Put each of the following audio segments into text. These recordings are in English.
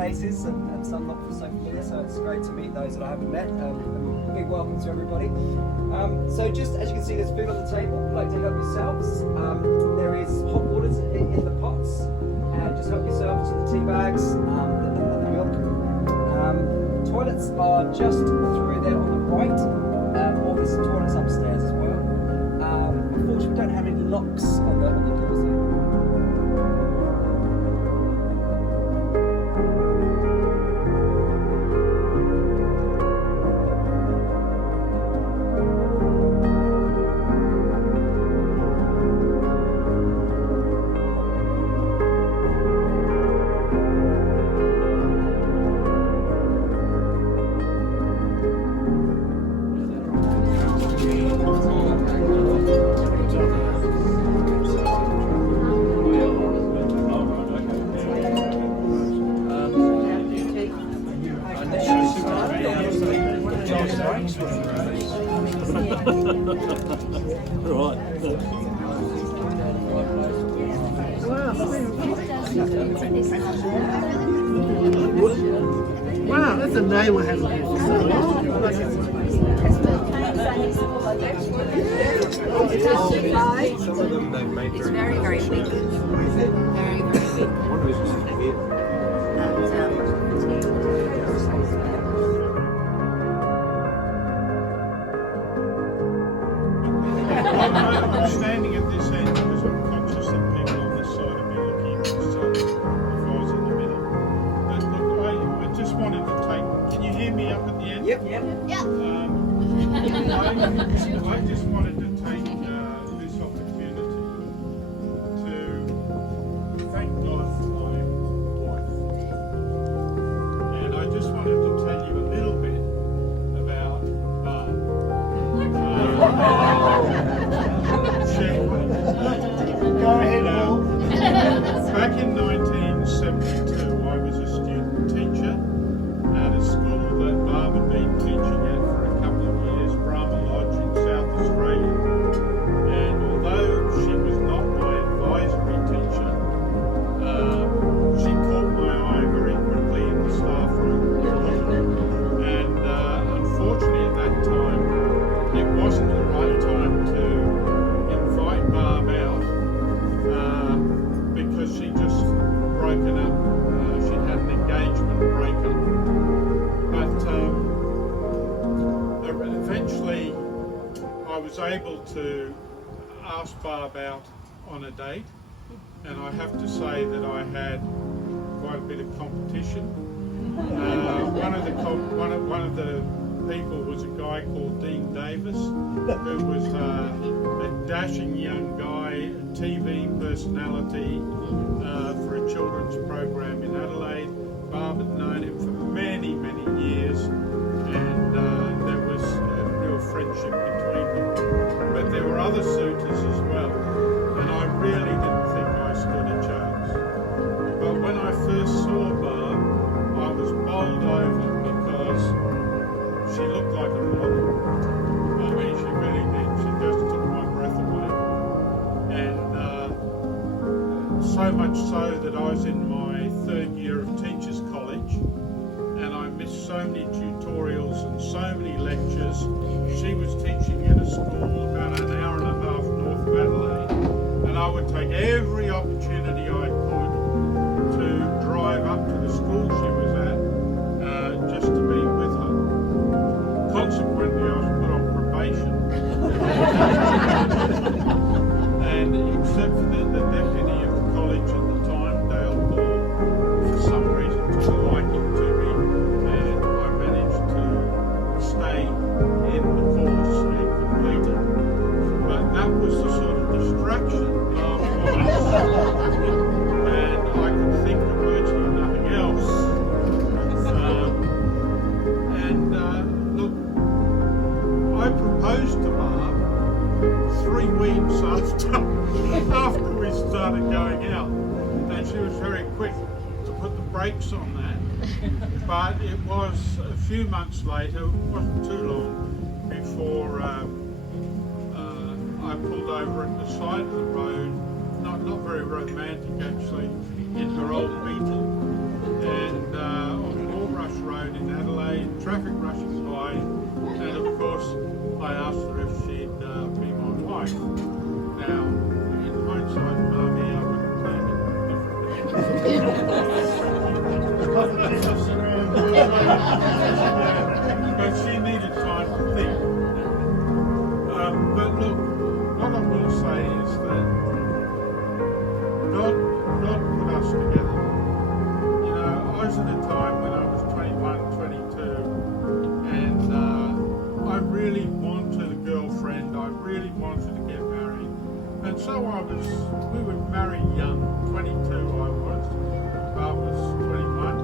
faces and some not so familiar, so it's great to meet those that I haven't met. And a big welcome to everybody. So just as you can see, there's food on the table. I'd like to help yourselves. There is hot waters in the pots, and just help yourselves to the tea bags, and the milk. Toilets are just through there on the right, or there's some toilets upstairs as well. Unfortunately, we don't have any locks on the doors there. Wow, that's a name we haven't used. It's very, very weak. Very, very weak. I'm standing at this end because I'm conscious that people on this side of me looking, so if I was in the middle. But look, I just wanted to take, can you hear me up at the end? Yep. I just wanted to take this opportunity to thank God for my wife. And I just wanted to tell you a little bit about Barb. Go ahead, Paul. Back in 1972, I was a student teacher at a school that Barb had been teaching at for a couple of years, Brahma Lodge in South Australia. And although she was not my advisory teacher, she caught my eye very quickly in the staff room. And unfortunately at that time, it wasn't the right time to invite Barb out because she just broken up. She had an engagement breakup. But eventually I was able to ask Barb out on a date, and I have to say that I had quite a bit of competition. One of the people was a guy called Dean Davis, who was a dashing young guy, a TV personality for a children's program in Adelaide. Barb had known him for many, many years, and there was a real friendship between them. But there were other suitors as well, and I really didn't think I stood a chance. But when I first saw Barb, I was bowled over because she looked like a model. I mean, she really did. She just took my breath away. And so much so that I was in my third year of teachers college, and I missed so many tutorials and so many lectures. She was teaching in a school about an hour and a half north of Adelaide, and I would take every opportunity I could to drive up to the school she was at just to be with her. Consequently, I was put on probation. And except for the deputy of the college at the time, Dale Ball, for some reason took a liking to me, and I managed to stay in the course and complete it. But that was the sort of distraction of and I could think of virtually nothing else. Look, I proposed to Barb 3 weeks after we started going out, and she was very quick to put the brakes on that. But it was a few months later, it wasn't too long, before I pulled over at the side of the road, not very romantic actually, in her old Beetle, and traffic rushing by, and of course I asked her if she'd be my wife. Now, in hindsight, Barbie, I wouldn't claim it differently. But she needed time to think. But look, what I will say is that God put us together. You know, I was at a time when I was 21, 22, and I really wanted a girlfriend. I really wanted to get married. And so we were married young, 22 I was, Barb was 21.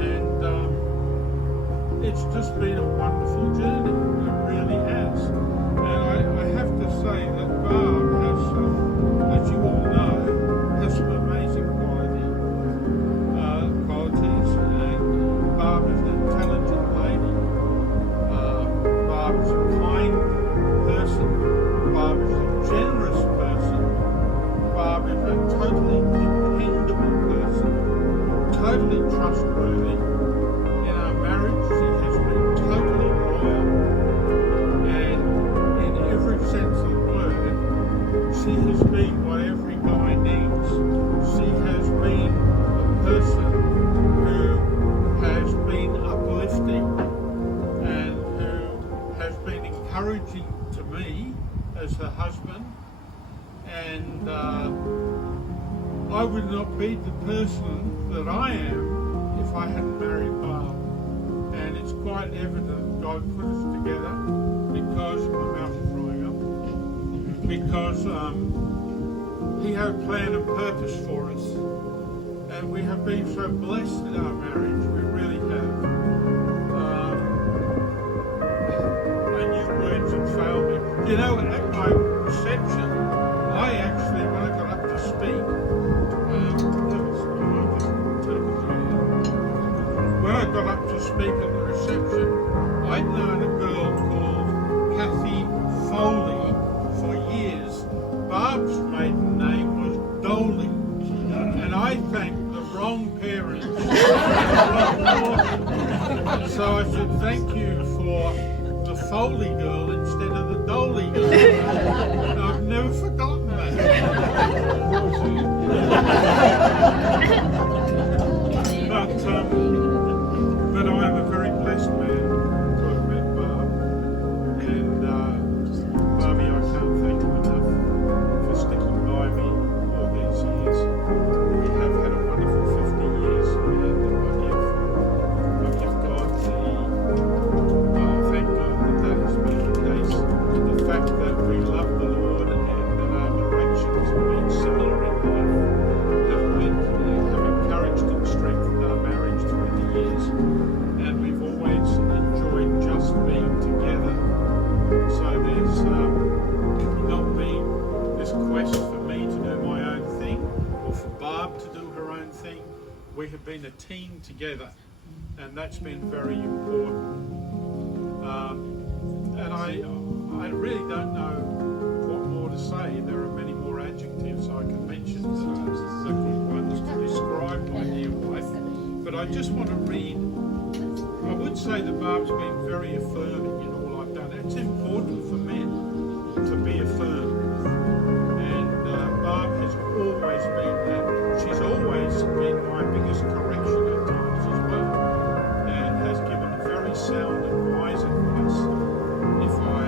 And it's just been a wonderful journey, it really has. And I have to say that Barb has, as you all know, has some amazing qualities. And Barb is an intelligent lady. Barb is a kind person. Barb is a generous person. Barb is a totally dependable person, totally trustworthy. In our marriage, she has been totally loyal. And in every sense of the word, she has been what every guy needs. She has been a person who has been uplifting and who has been encouraging to me as her husband. And I would not be the person that I am if I hadn't married Barb. And it's quite evident God put us together because my mouth is drying up. Because He had a plan and purpose for us, and we have been so blessed in our marriage. We really have. I knew words would fail me. You know, at my reception, I actually, when I got up to speak, when I got up to speak at the reception, I'd known a girl called Kathy Foley for years. Barb's maiden name was Dolly, and I thanked the wrong parents. So I said, thank you for the Foley girl instead of the Dolly girl. And I've never forgotten that. But I am a very blessed man to have met Barb. And Barbie, I can't thank you enough for sticking by me all these years. We have had a wonderful 50 years, and I give God thank God that has been the case. The fact that we love the Lord and that our directions have been similar in life have encouraged and strengthened our marriage through the years. And we've always enjoyed just being together. So there's not been this quest for me to do my own thing or for Barb to do her own thing. We have been a team together, and that's been very important. And I really don't know what more to say. There are many more adjectives I can mention that are the good ones to describe my dear wife. But I just want to read. I would say that Barb's been very affirming in all I've done. It's important for men to be affirmed. And Barb has always been that. She's always been my biggest correction at times as well. And has given very sound and wise advice if I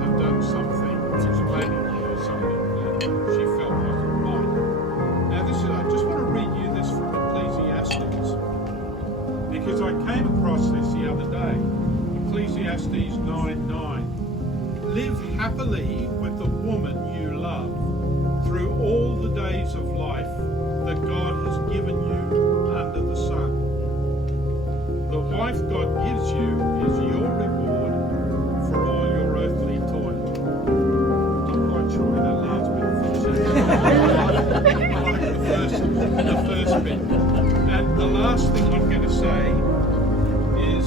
have done something explaining to her something that she felt wasn't right. Now I just want to read you this from Ecclesiastes, because I came across this the other day. Ecclesiastes 9:9. Live happily with the woman you love through all the days of life that God has given you under the sun. The wife God gives you is your reward for all your earthly toil. I'm not quite sure where that last bit finishes. I like the first bit. And the last thing I'm going to say is,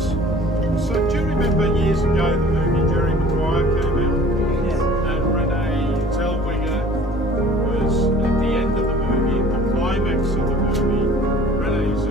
so do you remember years ago the movie Jerry Maguire came out? Yes. And Renee Zellweger was at the end of the movie, the climax of the movie. Renee's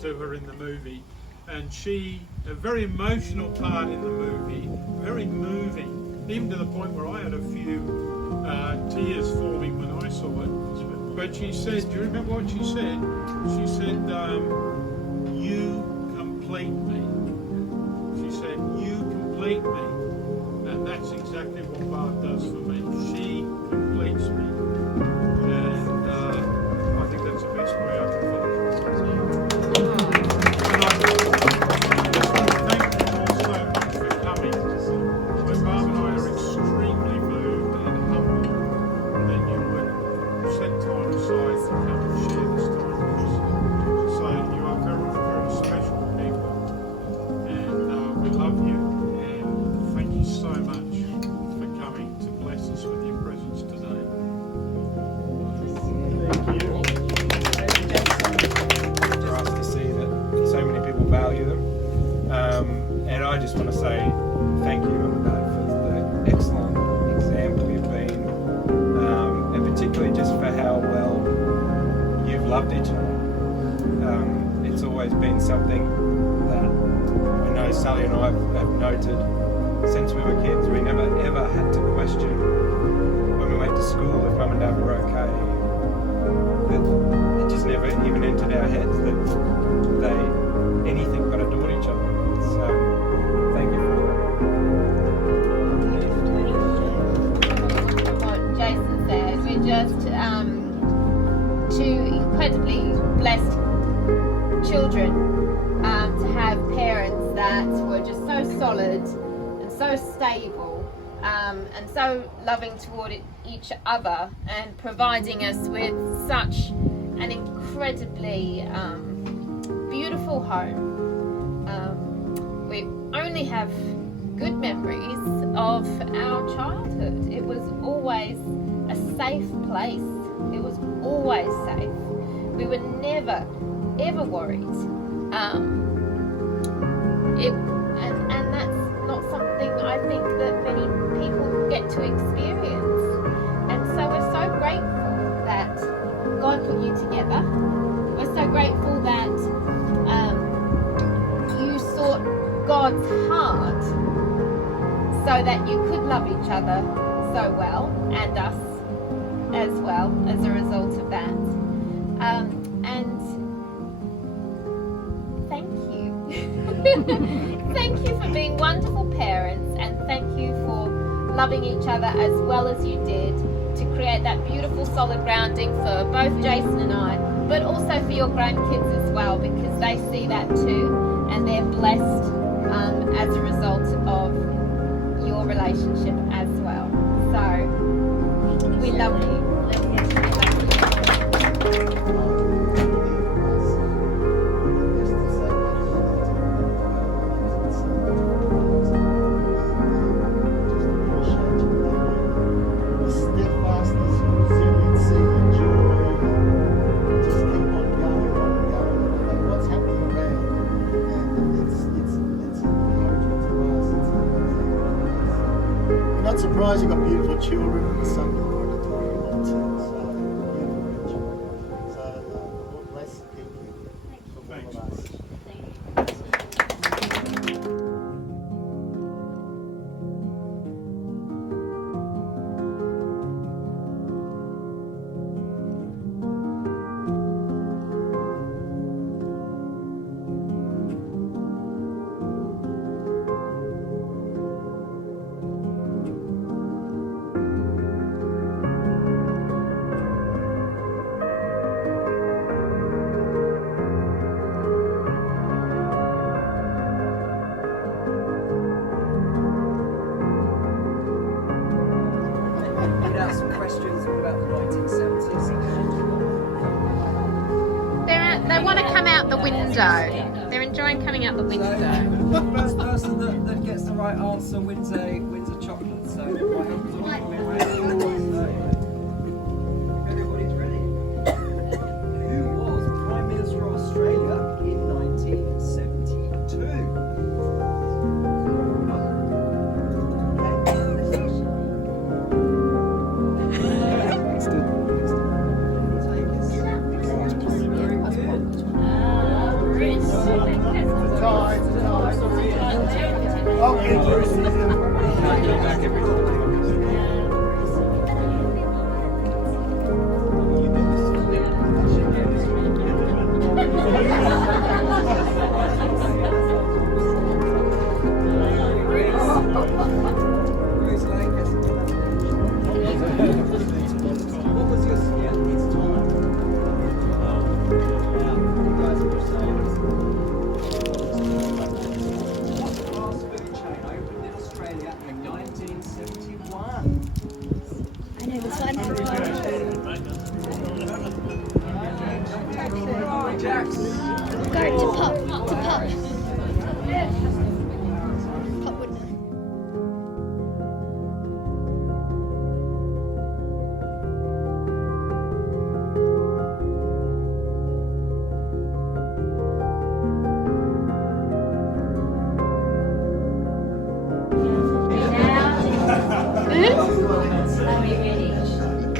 to her in the movie, and a very emotional part in the movie, very moving, even to the point where I had a few tears falling when I saw it. But she said, do you remember what she said? She said, you complete me. She said, you complete me. And that's exactly what Barb does for me. She completes me. And I think that's the best way I can finish. And I just want to thank you all so much for coming. When Barb and I are extremely moved and humbled that you would set time aside to come and share this time with us. So you are very, very special people. And we love you. Thank you so much for coming to bless us with your presence today. Thank you. For us to see that so many people value them. And I just want to say thank you, Mum and Dad, for the excellent example you've been, and particularly just for how well you've loved each other. It's always been something that I know Sally and I have noted since we were kids. We never ever had to question when we went to school if Mum and Dad were okay. It just never even entered our heads that they anything but adored each other. So thank you for What Jason said, we're just two incredibly blessed children to have parents that were just so solid and so stable and so loving toward each other and providing us with such an incredibly beautiful home. We only have good memories of our childhood. It was always a safe place. It was always safe. We were never ever worried. And that's not something I think that many people get to experience. And so we're so grateful that God put you together. We're so grateful that you sought God's heart so that you could love each other so well, and us as well as a result of that. And thank you. Thank you for being wonderful parents, and thank you for loving each other as well as you did to create that beautiful solid grounding for both Jason and I, but also for your grandkids as well, because they see that too and they're blessed as a result of your relationship as well. So we love you. Not surprised you got beautiful children and the son you're going to talk about too. So beautiful picture. So God bless. Thank you for all of us. You'd ask some questions about the 1970s. They want to come out the window. They're enjoying coming out the window. The first person that gets the right answer wins a chocolate. So my help is always everybody's ready. Who was Prime Minister of Australia in 1972? Very good.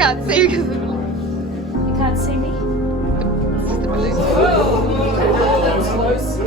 can't see because of the balloon. You can't see me? This is the balloon. That was close.